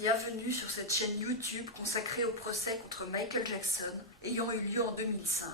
Bienvenue sur cette chaîne YouTube consacrée au procès contre Michael Jackson ayant eu lieu en 2005.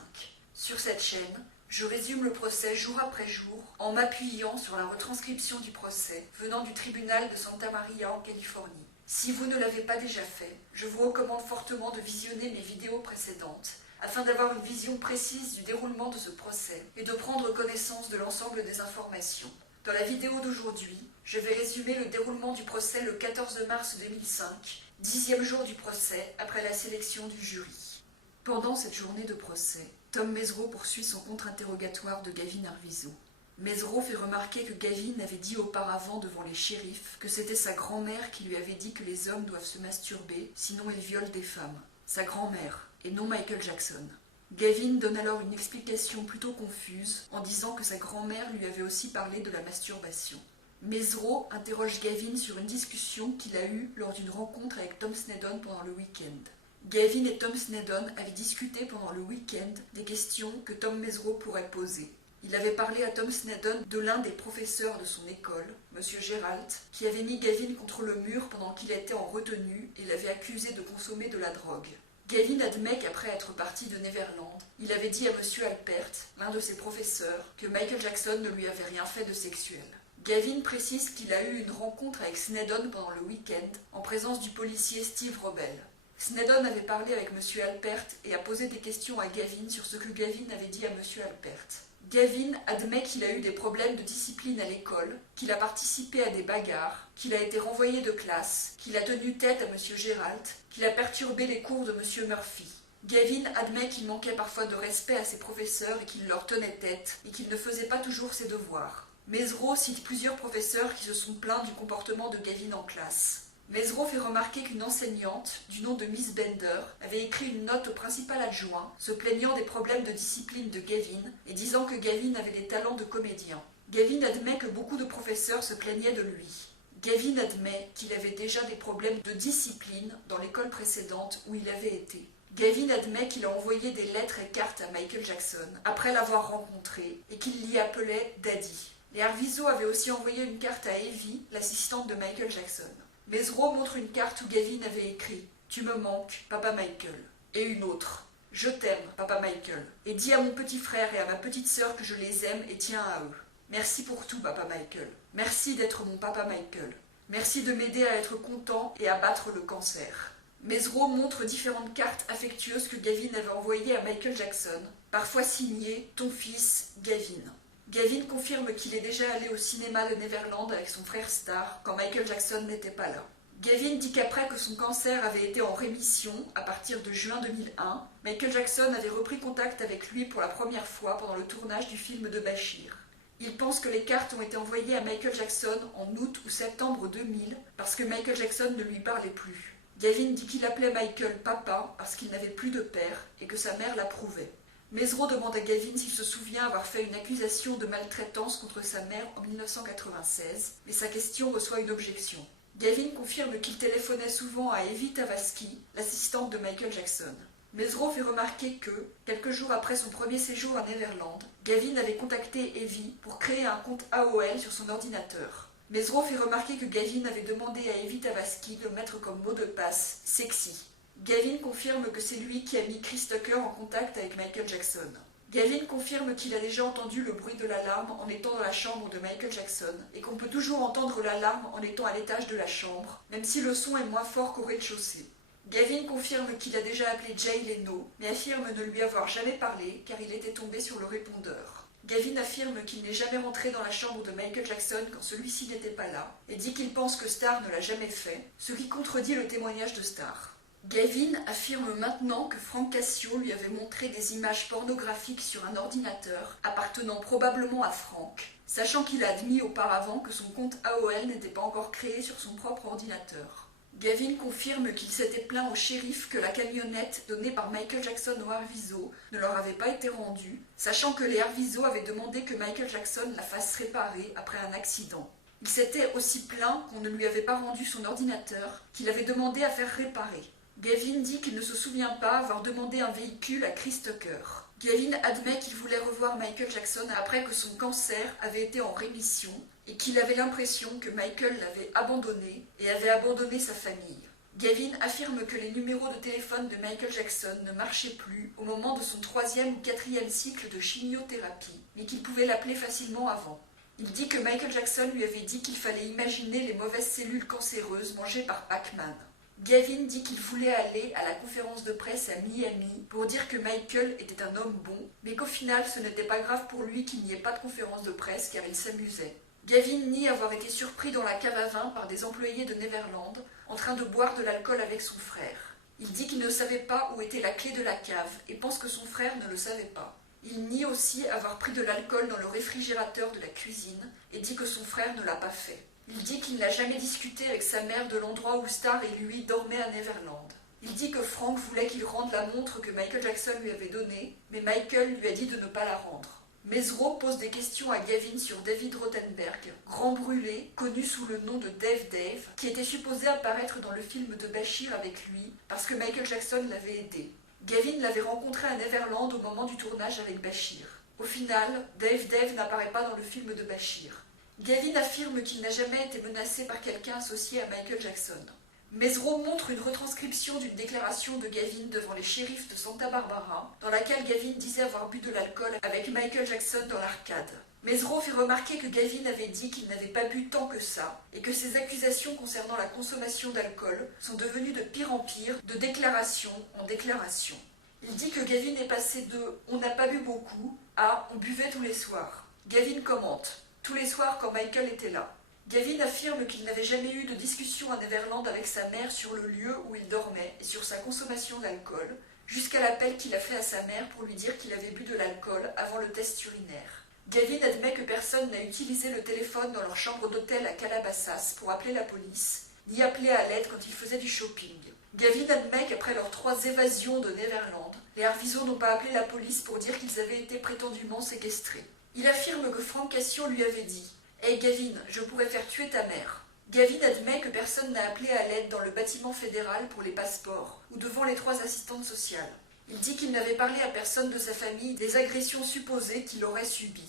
Sur cette chaîne, je résume le procès jour après jour en m'appuyant sur la retranscription du procès venant du tribunal de Santa Maria en Californie. Si vous ne l'avez pas déjà fait, je vous recommande fortement de visionner mes vidéos précédentes afin d'avoir une vision précise du déroulement de ce procès et de prendre connaissance de l'ensemble des informations. Dans la vidéo d'aujourd'hui, je vais résumer le déroulement du procès le 14 mars 2005, 10e jour du procès après la sélection du jury. Pendant cette journée de procès, Tom Mesereau poursuit son contre-interrogatoire de Gavin Arvizo. Mesereau fait remarquer que Gavin avait dit auparavant devant les shérifs que c'était sa grand-mère qui lui avait dit que les hommes doivent se masturber, sinon ils violent des femmes. Sa grand-mère, et non Michael Jackson. Gavin donne alors une explication plutôt confuse en disant que sa grand-mère lui avait aussi parlé de la masturbation. Mesereau interroge Gavin sur une discussion qu'il a eue lors d'une rencontre avec Tom Sneddon pendant le week-end. Gavin et Tom Sneddon avaient discuté pendant le week-end des questions que Tom Mesereau pourrait poser. Il avait parlé à Tom Sneddon de l'un des professeurs de son école, M. Geralt, qui avait mis Gavin contre le mur pendant qu'il était en retenue et l'avait accusé de consommer de la drogue. Gavin admet qu'après être parti de Neverland, il avait dit à M. Alpert, l'un de ses professeurs, que Michael Jackson ne lui avait rien fait de sexuel. Gavin précise qu'il a eu une rencontre avec Sneddon pendant le week-end, en présence du policier Steve Robel. Sneddon avait parlé avec M. Alpert et a posé des questions à Gavin sur ce que Gavin avait dit à M. Alpert. Gavin admet qu'il a eu des problèmes de discipline à l'école, qu'il a participé à des bagarres, qu'il a été renvoyé de classe, qu'il a tenu tête à M. Geralt, qu'il a perturbé les cours de M. Murphy. Gavin admet qu'il manquait parfois de respect à ses professeurs et qu'il leur tenait tête et qu'il ne faisait pas toujours ses devoirs. Mesereau cite plusieurs professeurs qui se sont plaints du comportement de Gavin en classe. Mesereau fait remarquer qu'une enseignante, du nom de Miss Bender, avait écrit une note au principal adjoint, se plaignant des problèmes de discipline de Gavin et disant que Gavin avait des talents de comédien. Gavin admet que beaucoup de professeurs se plaignaient de lui. Gavin admet qu'il avait déjà des problèmes de discipline dans l'école précédente où il avait été. Gavin admet qu'il a envoyé des lettres et cartes à Michael Jackson après l'avoir rencontré et qu'il l'y appelait Daddy. Les Arvizo avaient aussi envoyé une carte à Evie, l'assistante de Michael Jackson. Mesereau montre une carte où Gavin avait écrit « Tu me manques, papa Michael » et une autre « Je t'aime, papa Michael, et dis à mon petit frère et à ma petite sœur que je les aime et tiens à eux. Merci pour tout, papa Michael. Merci d'être mon papa Michael. Merci de m'aider à être content et à battre le cancer. » Mesereau montre différentes cartes affectueuses que Gavin avait envoyées à Michael Jackson, parfois signées « Ton fils, Gavin ». Gavin confirme qu'il est déjà allé au cinéma de Neverland avec son frère Star quand Michael Jackson n'était pas là. Gavin dit qu'après que son cancer avait été en rémission à partir de juin 2001, Michael Jackson avait repris contact avec lui pour la première fois pendant le tournage du film de Bachir. Il pense que les cartes ont été envoyées à Michael Jackson en août ou septembre 2000 parce que Michael Jackson ne lui parlait plus. Gavin dit qu'il appelait Michael papa parce qu'il n'avait plus de père et que sa mère l'approuvait. Mesereau demande à Gavin s'il se souvient avoir fait une accusation de maltraitance contre sa mère en 1996, mais sa question reçoit une objection. Gavin confirme qu'il téléphonait souvent à Evie Tavaski, l'assistante de Michael Jackson. Mesereau fait remarquer que, quelques jours après son premier séjour à Neverland, Gavin avait contacté Evie pour créer un compte AOL sur son ordinateur. Mesereau fait remarquer que Gavin avait demandé à Evie Tavaski de mettre comme mot de passe « sexy ». Gavin confirme que c'est lui qui a mis Chris Tucker en contact avec Michael Jackson. Gavin confirme qu'il a déjà entendu le bruit de l'alarme en étant dans la chambre de Michael Jackson et qu'on peut toujours entendre l'alarme en étant à l'étage de la chambre, même si le son est moins fort qu'au rez-de-chaussée. Gavin confirme qu'il a déjà appelé Jay Leno, mais affirme ne lui avoir jamais parlé car il était tombé sur le répondeur. Gavin affirme qu'il n'est jamais rentré dans la chambre de Michael Jackson quand celui-ci n'était pas là et dit qu'il pense que Star ne l'a jamais fait, ce qui contredit le témoignage de Star. Gavin affirme maintenant que Frank Cassio lui avait montré des images pornographiques sur un ordinateur appartenant probablement à Frank, sachant qu'il a admis auparavant que son compte AOL n'était pas encore créé sur son propre ordinateur. Gavin confirme qu'il s'était plaint au shérif que la camionnette donnée par Michael Jackson aux Arvizo ne leur avait pas été rendue, sachant que les Arvizo avaient demandé que Michael Jackson la fasse réparer après un accident. Il s'était aussi plaint qu'on ne lui avait pas rendu son ordinateur, qu'il avait demandé à faire réparer. Gavin dit qu'il ne se souvient pas avoir demandé un véhicule à Chris Tucker. Gavin admet qu'il voulait revoir Michael Jackson après que son cancer avait été en rémission et qu'il avait l'impression que Michael l'avait abandonné et avait abandonné sa famille. Gavin affirme que les numéros de téléphone de Michael Jackson ne marchaient plus au moment de son 3e ou 4e cycle de chimiothérapie, mais qu'il pouvait l'appeler facilement avant. Il dit que Michael Jackson lui avait dit qu'il fallait imaginer les mauvaises cellules cancéreuses mangées par Pac-Man. Gavin dit qu'il voulait aller à la conférence de presse à Miami pour dire que Michael était un homme bon, mais qu'au final ce n'était pas grave pour lui qu'il n'y ait pas de conférence de presse car il s'amusait. Gavin nie avoir été surpris dans la cave à vin par des employés de Neverland en train de boire de l'alcool avec son frère. Il dit qu'il ne savait pas où était la clé de la cave et pense que son frère ne le savait pas. Il nie aussi avoir pris de l'alcool dans le réfrigérateur de la cuisine et dit que son frère ne l'a pas fait. Il dit qu'il n'a jamais discuté avec sa mère de l'endroit où Star et lui dormaient à Neverland. Il dit que Frank voulait qu'il rende la montre que Michael Jackson lui avait donnée, mais Michael lui a dit de ne pas la rendre. Mesro pose des questions à Gavin sur David Rothenberg, grand brûlé, connu sous le nom de Dave, qui était supposé apparaître dans le film de Bashir avec lui, parce que Michael Jackson l'avait aidé. Gavin l'avait rencontré à Neverland au moment du tournage avec Bashir. Au final, Dave n'apparaît pas dans le film de Bashir. Gavin affirme qu'il n'a jamais été menacé par quelqu'un associé à Michael Jackson. Mesro montre une retranscription d'une déclaration de Gavin devant les shérifs de Santa Barbara, dans laquelle Gavin disait avoir bu de l'alcool avec Michael Jackson dans l'arcade. Mesro fait remarquer que Gavin avait dit qu'il n'avait pas bu tant que ça, et que ses accusations concernant la consommation d'alcool sont devenues de pire en pire, de déclaration en déclaration. Il dit que Gavin est passé de « on n'a pas bu beaucoup » à « on buvait tous les soirs ». Gavin commente « tous les soirs quand Michael était là ». Gavin affirme qu'il n'avait jamais eu de discussion à Neverland avec sa mère sur le lieu où il dormait et sur sa consommation d'alcool, jusqu'à l'appel qu'il a fait à sa mère pour lui dire qu'il avait bu de l'alcool avant le test urinaire. Gavin admet que personne n'a utilisé le téléphone dans leur chambre d'hôtel à Calabasas pour appeler la police, ni appeler à l'aide quand ils faisaient du shopping. Gavin admet qu'après leurs 3 évasions de Neverland, les Arvizo n'ont pas appelé la police pour dire qu'ils avaient été prétendument séquestrés. Il affirme que Frank Cassio lui avait dit « Hey Gavin, je pourrais faire tuer ta mère ». Gavin admet que personne n'a appelé à l'aide dans le bâtiment fédéral pour les passeports ou devant les 3 assistantes sociales. Il dit qu'il n'avait parlé à personne de sa famille des agressions supposées qu'il aurait subies.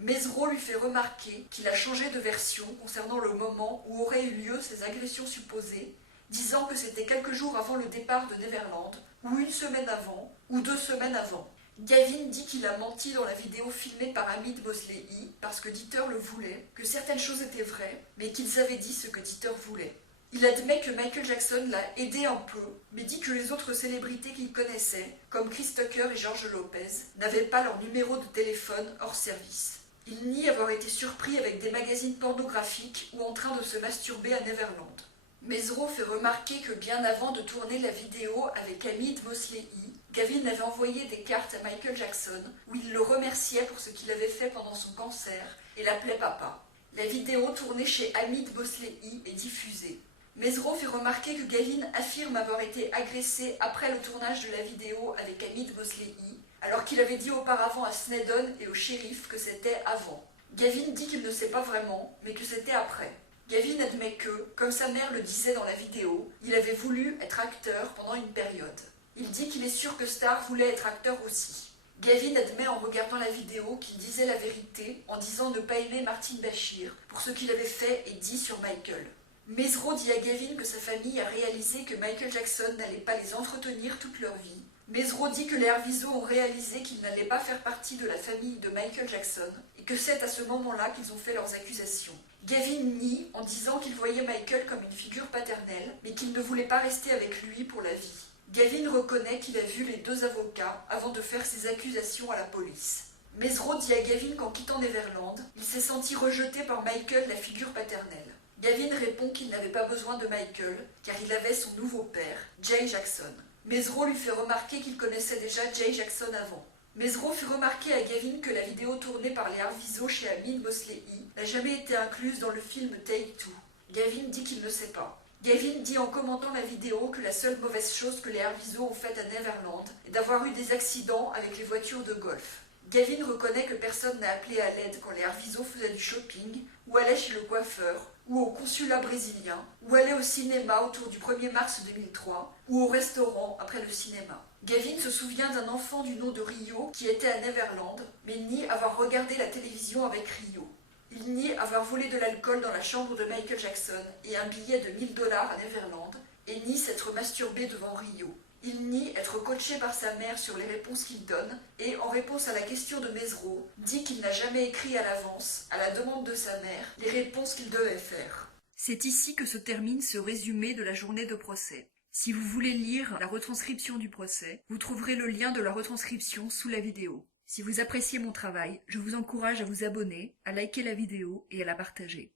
Mesro lui fait remarquer qu'il a changé de version concernant le moment où auraient eu lieu ces agressions supposées, disant que c'était quelques jours avant le départ de Neverland, ou 1 semaine avant, ou 2 semaines avant. Gavin dit qu'il a menti dans la vidéo filmée par Hamid Mosley parce que Dieter le voulait, que certaines choses étaient vraies, mais qu'ils avaient dit ce que Dieter voulait. Il admet que Michael Jackson l'a aidé un peu, mais dit que les autres célébrités qu'il connaissait, comme Chris Tucker et George Lopez, n'avaient pas leur numéro de téléphone hors service. Il nie avoir été surpris avec des magazines pornographiques ou en train de se masturber à Neverland. Mesro fait remarquer que bien avant de tourner la vidéo avec Hamid Mosley, Gavin avait envoyé des cartes à Michael Jackson où il le remerciait pour ce qu'il avait fait pendant son cancer et l'appelait papa. La vidéo tournée chez Hamid Mosley est diffusée. Mesro fait remarquer que Gavin affirme avoir été agressé après le tournage de la vidéo avec Hamid Mosley, alors qu'il avait dit auparavant à Snedden et au shérif que c'était avant. Gavin dit qu'il ne sait pas vraiment, mais que c'était après. Gavin admet que, comme sa mère le disait dans la vidéo, il avait voulu être acteur pendant une période. Il dit qu'il est sûr que Star voulait être acteur aussi. Gavin admet en regardant la vidéo qu'il disait la vérité en disant ne pas aimer Martin Bashir pour ce qu'il avait fait et dit sur Michael. Mesro dit à Gavin que sa famille a réalisé que Michael Jackson n'allait pas les entretenir toute leur vie. Mesro dit que les Arvizo ont réalisé qu'ils n'allaient pas faire partie de la famille de Michael Jackson et que c'est à ce moment-là qu'ils ont fait leurs accusations. Gavin nie en disant qu'il voyait Michael comme une figure paternelle, mais qu'il ne voulait pas rester avec lui pour la vie. Gavin reconnaît qu'il a vu les 2 avocats avant de faire ses accusations à la police. Mesro dit à Gavin qu'en quittant Neverland, il s'est senti rejeté par Michael, la figure paternelle. Gavin répond qu'il n'avait pas besoin de Michael, car il avait son nouveau père, Jay Jackson. Mesro lui fait remarquer qu'il connaissait déjà Jay Jackson avant. Mesro fait remarquer à Gavin que la vidéo tournée par les Arvizo chez Hamid Mosley n'a jamais été incluse dans le film Take Two. Gavin dit qu'il ne sait pas. Gavin dit en commentant la vidéo que la seule mauvaise chose que les Arvizo ont faite à Neverland est d'avoir eu des accidents avec les voitures de golf. Gavin reconnaît que personne n'a appelé à l'aide quand les Arvizo faisaient du shopping, ou allaient chez le coiffeur, ou au consulat brésilien, ou allaient au cinéma autour du 1er mars 2003, ou au restaurant après le cinéma. Gavin se souvient d'un enfant du nom de Rio qui était à Neverland, mais nie avoir regardé la télévision avec Rio. Il nie avoir volé de l'alcool dans la chambre de Michael Jackson et un billet de $1000 à Neverland, et nie s'être masturbé devant Rio. Il nie être coaché par sa mère sur les réponses qu'il donne et, en réponse à la question de Mesereau, dit qu'il n'a jamais écrit à l'avance, à la demande de sa mère, les réponses qu'il devait faire. C'est ici que se termine ce résumé de la journée de procès. Si vous voulez lire la retranscription du procès, vous trouverez le lien de la retranscription sous la vidéo. Si vous appréciez mon travail, je vous encourage à vous abonner, à liker la vidéo et à la partager.